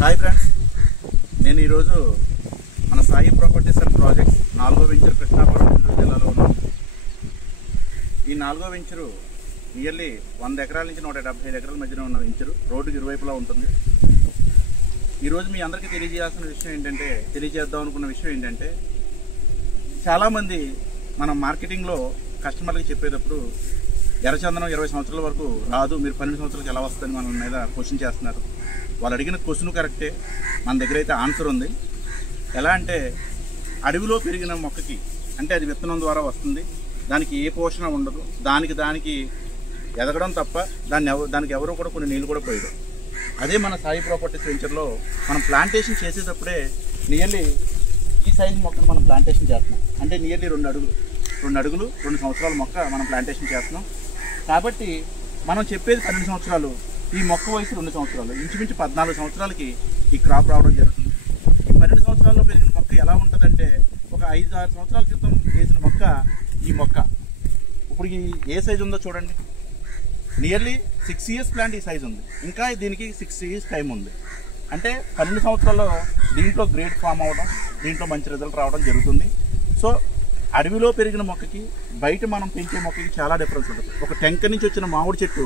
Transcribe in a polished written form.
Hi friends, నేను ఈరోజు మన సాయి ప్రాపర్టీస్ అండ్ ప్రాజెక్ట్స్ 4వ వెంచర్ కృష్ణాపురం గుంటూరు జిల్లాలో ఉన్నాం. ఈ 4వ వెంచరు నియర్లీ 100 ఎకరాల నుంచి 175 ఎకరాల మధ్యన ఉన్న వెంచరు. రోడ్డుకి ఇరువైపులా ఉంటుంది. ఈరోజు మీ అందరికీ తెలియజేద్దాం అనుకున్న విషయం ఏంటంటే చాలామంది మనం మార్కెటింగ్లో కస్టమర్లకి చెప్పేటప్పుడు ఎర్రచందనం 20 సంవత్సరాల వరకు రాదు, మీరు 12 సంవత్సరాలకు ఎలా వస్తుందని మన మీద క్వశ్చన్ చేస్తున్నారు. వాళ్ళు అడిగిన క్వశ్చన్ కరెక్టే, మన దగ్గర అయితే ఆన్సర్ ఉంది. ఎలా అంటే అడవిలో పెరిగిన మొక్కకి అంటే అది విత్తనం ద్వారా వస్తుంది, దానికి ఏ పోషణ ఉండదు, దానికి ఎదగడం తప్ప దానికి ఎవరో కూడా కొన్ని నీళ్ళు కూడా పోయరు. అదే మన సాయి ప్రాపర్టీస్ వెంచర్లో మనం ప్లాంటేషన్ చేసేటప్పుడే నియర్లీ ఈ సైజు మొక్కను మనం ప్లాంటేషన్ చేస్తున్నాం. అంటే నియర్లీ 2 అడుగులు 2 సంవత్సరాల మొక్క మనం ప్లాంటేషన్ చేస్తున్నాం. కాబట్టి మనం చెప్పేది 12 సంవత్సరాలు, ఈ మొక్క వయసు 2 సంవత్సరాలు, ఇంచుమించు 14 సంవత్సరాలకి ఈ క్రాప్ రావడం జరుగుతుంది. ఈ 12 సంవత్సరాల్లో పెరిగిన మొక్క ఎలా ఉంటుందంటే ఒక 5-6 సంవత్సరాల క్రితం వేసిన మొక్క ఈ మొక్క ఇప్పుడు ఏ సైజు ఉందో చూడండి. నియర్లీ 6 ఇయర్స్ ప్లాంట్ ఈ సైజు ఉంది. ఇంకా దీనికి 6 ఇయర్స్ టైం ఉంది. అంటే 12 సంవత్సరాల్లో దీంట్లో గ్రేడ్ ఫామ్ అవ్వడం, దీంట్లో మంచి రిజల్ట్ రావడం జరుగుతుంది. సో అడవిలో పెరిగిన మొక్కకి బయట మనం పెంచే మొక్కకి చాలా డిఫరెన్స్ ఉంటుంది. ఒక టెంక నుంచి వచ్చిన మామిడి చెట్టు